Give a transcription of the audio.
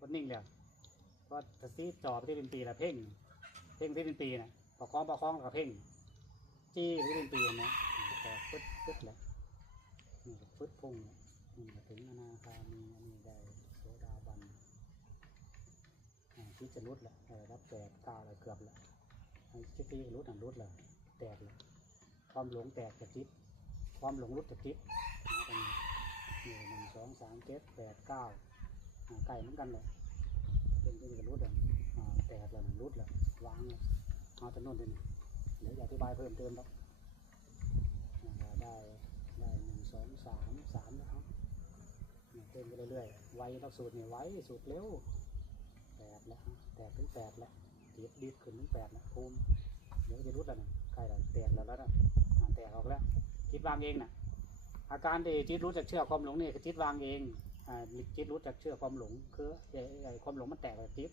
ก็นิ่งแล้วก็ถ้าซีจ่อที่ดนตรีละเพ่ง เพ่งที่ดนตรีนะประคองประคองกับเพ่ง จี้ที่ดนตรีนะแต่ฟึดฟึดแหละนี่ฟึดพุ่งนี่ถึงอนาคามีอันนี้ได้โสดาบันที่จะรุดละรับแปดเก้าอะไรเกือบละไอ้ที่ที่รุดอันรุดละแตกเลยความหลงแตกจากจิตความหลงรุดจากจิตนะตรงนี้นี่หนึ่งสองสามเจ็ดแปดเก้า ไก่เหมือนกันเลยเป็นที่จะรุดอะแตกแล้วนรุดแล้ววางแล้วเอาแต่โน่นเลยนี่เดี๋ยวอธิบายเพิ่มเติมแล้วได้ได้หนึ่งสองสามสามแล้วครับเติมไปเรื่อยๆไวเราสูตรเนี่ยไวสูตรเร็วแปดแล้วแตกถึงแปดแล้วดีดดีดขึ้นถึงแปดแล้วภูมิเดี๋ยวจะรุดแล้วนะใกล้แล้วแตกแล้วแล้วนะแตกออกแล้วจิตวางเองนะอาการที่จิตรู้จักเชื่อความหลงนี่คือจิตวางเอง จิตรู้จักเชื่อความหลงคือไอความหลงมันแตกกับจิต